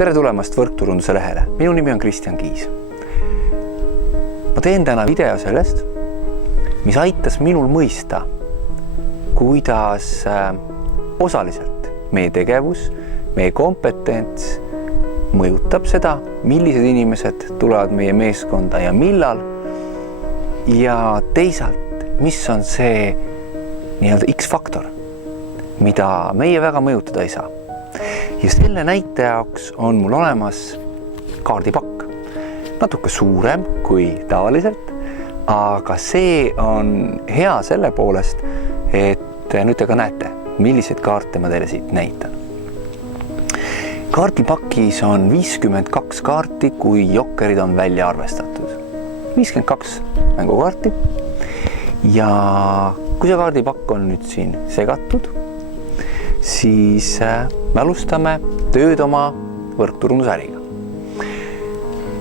Tere tulemast Võrkturunduse lehele. Minu nimi on Kristjan Kiis. Ma teen täna video sellest, mis aitas minul mõista, kuidas osaliselt meie tegevus, meie kompetents mõjutab seda, millised inimesed tulevad meie meeskonda ja millal. Ja teisalt, mis on see nii-öelda X-faktor, mida meie väga mõjutada ei saa. Ja selle näite jaoks on mul olemas kaardipakk. Natuke suurem kui tavaliselt, aga see on hea selle poolest, et nüüd te ka näete, milliseid kaarte ma teile siit näitan. Kaardipakis on 52 kaarti, kui jokkerid on välja arvestatud. 52 mängukaarti. Ja kui see kaardipakk on nüüd siin segatud, siis me alustame tööd oma võrkturundusäriga.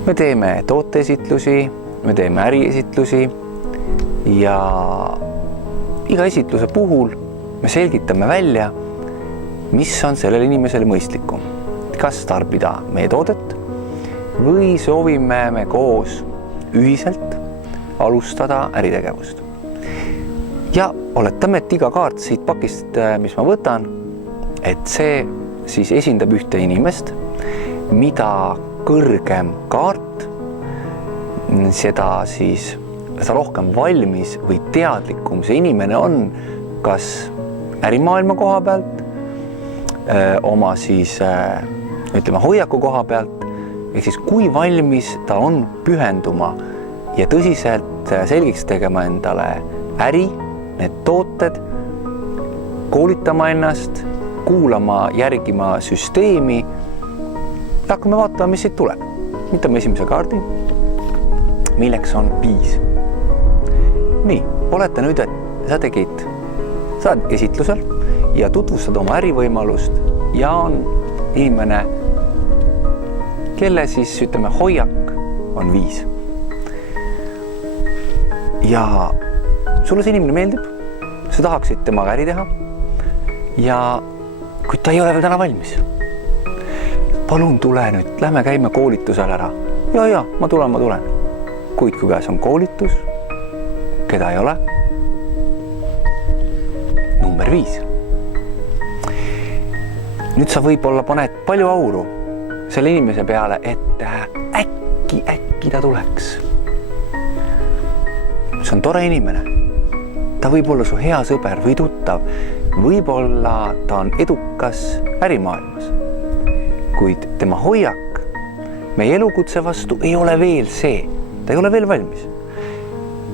Me teeme tooteesitlusi, me teeme äriesitlusi ja iga esitluse puhul me selgitame välja, mis on sellele inimesele mõistlikum. Kas tarbida meie toodet või soovime me koos ühiselt alustada äritegevust. Ja oletame, et iga kaart siit pakist, mis ma võtan, et see siis esindab ühte inimest, mida kõrgem kaart, seda rohkem valmis või teadlikum see inimene on, kas ärimaailma koha pealt, oma hoiaku koha pealt, ehk siis kui valmis ta on pühenduma ja tõsiselt selgiks tegema endale äri, need tooted, koolitama ennast, kuulama, järgima süsteemi ja hakkame vaatama, mis siit tuleb. Võtame esimese kaardi, milleks on 5. Nii, olete nüüd, et sa oled esitlusel ja tutvustad oma ärivõimalust ja on inimene, kelle hoiak on 5. Ja sulle see inimene meeldib, sa tahaksid temaga äri teha ja kuid ta ei ole veel täna valmis. Palun tule nüüd, lähme käime koolitusel ära. Ja, ma tulen. Kuid kui käes on koolitus, keda ei ole? Number 5. Nüüd sa võib-olla paned palju auru selle inimese peale, et äkki ta tuleks. See on tore inimene. Ta võib olla su hea sõber või tuttav. Võib-olla ta on edukas ärimaailmas, kuid tema hoiak meie elukutse vastu ei ole veel see. Ta ei ole veel valmis.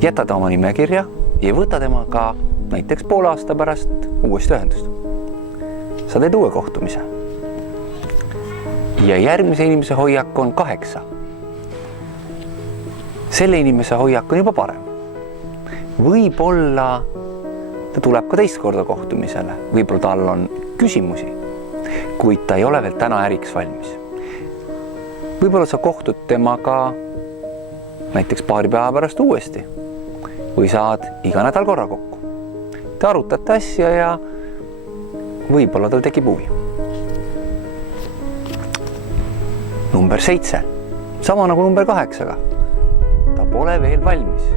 Jäta ta oma nimekirja ja võta temaga näiteks poole aasta pärast uuesti ühendust. Sa teed uue kohtumise. Ja järgmise inimese hoiak on 8. Selle inimese hoiak on juba parem. Võib-olla ta tuleb ka teist korda kohtumisele, võib-olla tal on küsimusi, kuid ta ei ole veel täna äriks valmis. Võib-olla sa kohtud temaga näiteks paari päeva pärast uuesti või saad iga nädal korra kokku. Te arutate asja ja võib-olla tal tekib huvi. Number 7, sama nagu number 8. Ta pole veel valmis.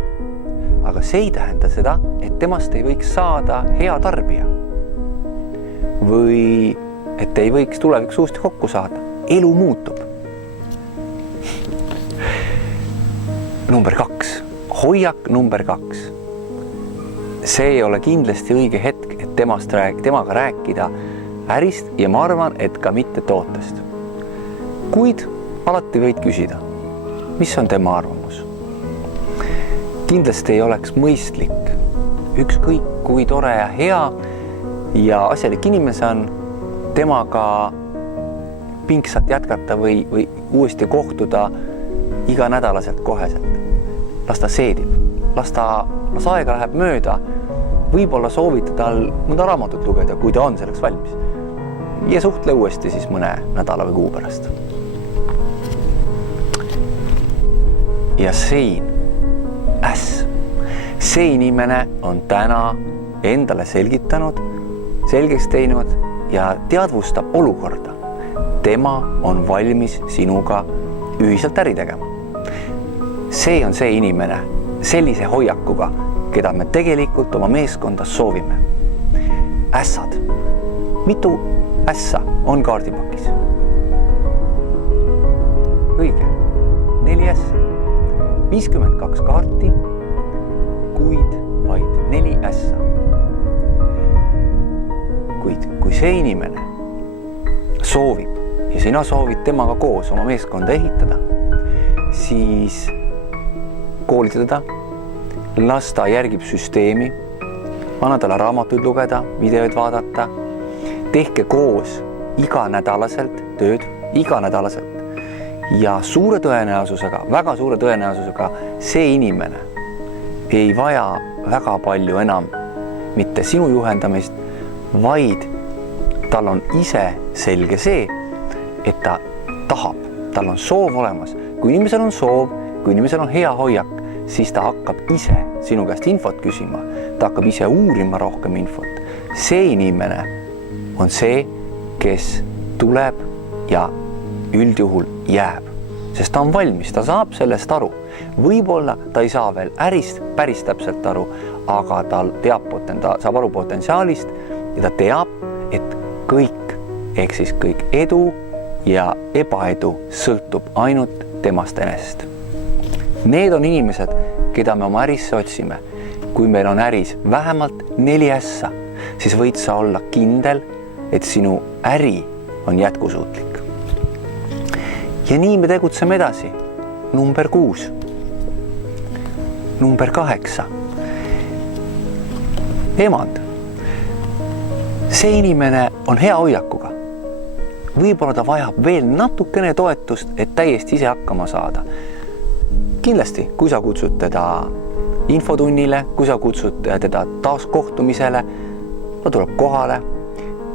Aga see ei tähenda seda, et temast ei võiks saada hea tarbija. Või et ei võiks tuleviks uuesti kokku saada. Elu muutub. Number 2. Hoiak number 2. See ei ole kindlasti õige hetk, et temaga rääkida ärist ja ma arvan, et ka mitte tootest. Kuid alati võid küsida, mis on tema arvamus. Kindlasti ei oleks mõistlik, ükskõik kui tore ja hea ja asjalik inimese on, temaga pingsalt jätkata või uuesti kohtuda iga nädalaselt koheselt. Las ta seedib, las aega läheb mööda, võib-olla soovita tal mõnda raamatut lugeda, kui ta on selleks valmis. Ja suhtle uuesti siis mõne nädala või kuu pärast. Ja siin see inimene on täna endale selgeks teinud ja teadvustab olukorda. tema on valmis sinuga ühiselt äri tegema. See on see inimene sellise hoiakuga, keda me tegelikult oma meeskonda soovime. Ässad. Mitu ässa on kaardipakis? Õige. 4 ässa. 52 kaarti, kuid vaid 4 ässa. Kuid kui see inimene soovib ja sina soovid temaga koos oma meeskonda ehitada, siis koolita teda, las ta järgib süsteemi, anna talle raamatuid lugeda, videoid vaadata, tehke koos iganädalaselt tööd, iganädalaselt. Ja suure tõenäosusega, väga suure tõenäosusega see inimene ei vaja väga palju enam mitte sinu juhendamist, vaid tal on ise selge see, et ta tahab, tal on soov olemas. Kui inimesel on soov, kui inimesel on hea hoiak, siis ta hakkab ise sinu käest infot küsima, ta hakkab ise uurima rohkem infot. See inimene on see, kes tuleb ja üldjuhul jääb, sest ta on valmis, ta saab sellest aru. Võib-olla ta ei saa veel ärist päris täpselt aru, aga ta saab aru potentsiaalist ja ta teab, et kõik, ehk siis kõik edu ja ebaedu sõltub ainult temast enesest. Need on inimesed, keda me oma ärisse otsime. Kui meil on äris vähemalt 4 ässa, siis võid sa olla kindel, et sinu äri on jätkusuutlik. Ja nii me tegutseme edasi. Number 6. Number 8. Emand. See inimene on hea hoiakuga. Võib-olla ta vajab veel natukene toetust, et täiesti ise hakkama saada. Kindlasti, kui sa kutsud teda infotunnile, kui sa kutsud teda taaskohtumisele, ta tuleb kohale.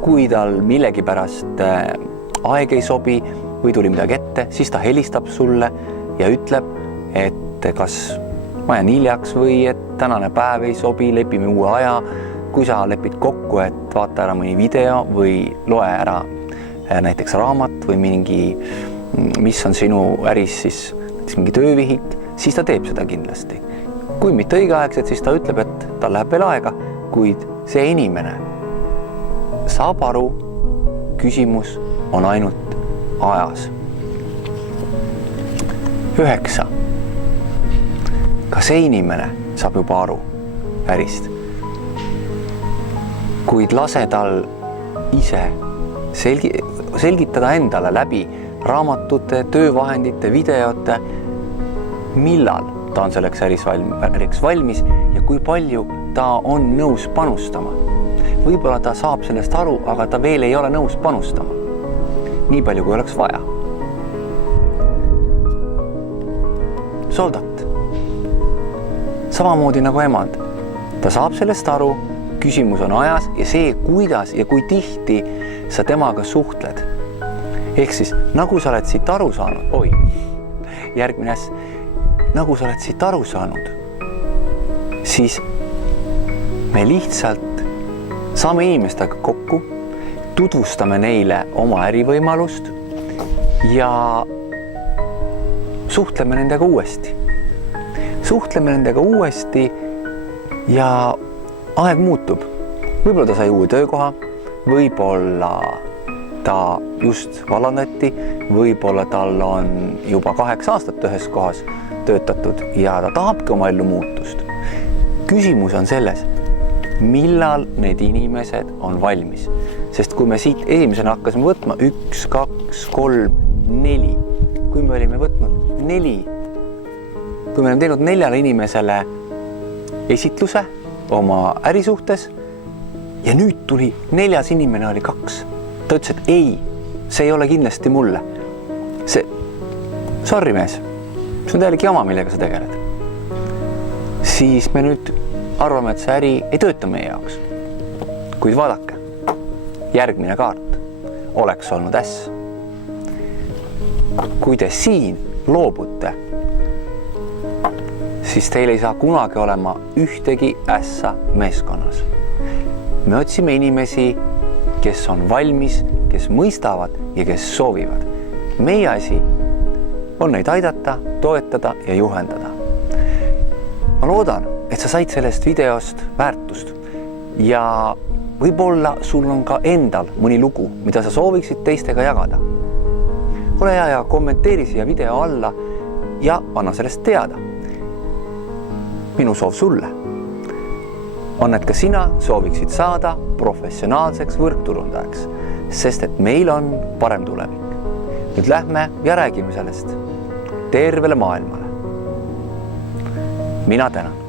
Kui tal millegipärast aeg ei sobi või tuli midagi ette, siis ta helistab sulle ja ütleb, et kas ma jään hiljaks või et tänane päev ei sobi, lepime uue aja. Kui sa lepid kokku, et vaata ära mõni video või loe ära näiteks raamat või mis on sinu äris siis mingi töövihik, siis ta teeb seda kindlasti. Kui mitte õigeaegselt, siis ta ütleb, et tal läheb veel aega, kuid see inimene saab aru, küsimus on ainult ajas. 9. Ka see inimene saab juba aru ärist. Kuid lase tal ise selgitada endale läbi raamatute, töövahendite, videote, millal ta on selleks äriks valmis ja kui palju ta on nõus panustama. Võib-olla ta saab sellest aru, aga ta veel ei ole nõus panustama. Nii palju, kui oleks vaja. Soldat. Samamoodi nagu emand. Ta saab sellest aru, küsimus on ajas ja see, kuidas ja kui tihti sa temaga suhtled. Ehk siis, nagu sa oled siit aru saanud, järgmine äss, nagu sa oled siit aru saanud, siis me lihtsalt saame inimestega kokku, tutvustame neile oma ärivõimalust ja suhtleme nendega uuesti. Suhtleme nendega uuesti ja aeg muutub. Võib-olla ta sai uue töökoha, võib-olla ta just vallandati, võib-olla tal on juba 8 aastat ühes kohas töötatud ja ta tahabki oma ellu muutust. Küsimus on selles, millal need inimesed on valmis. Sest kui me siit esimesena hakkasime võtma 1, 2, 3, 4, kui me olime võtnud 4, kui me oleme teinud 4 inimesele esitluse oma äri suhtes ja nüüd tuli 4. inimene oli 2. Ta ütles, et ei, see ei ole kindlasti mulle. Sorry mees, see on täielik jama, millega sa tegeled. Siis me nüüd arvame, et see äri ei tööta meie jaoks. Kuid vaadake, järgmine kaart oleks olnud äss. Kui te siin loobute, siis teil ei saa kunagi olema ühtegi ässa meeskonnas. Me otsime inimesi, kes on valmis, kes mõistavad ja kes soovivad. Meie asi on neid aidata, toetada ja juhendada. Ma loodan, et sa said sellest videost väärtust ja võib-olla sul on ka endal mõni lugu, mida sa sooviksid teistega jagada. Ole hea ja kommenteeri siia video alla ja anna sellest teada. Minu soov sulle on, et ka sina sooviksid saada professionaalseks võrkturundajaks, sest et meil on parem tulevik. Nüüd lähme ja räägime sellest tervele maailmale. Mina tänan.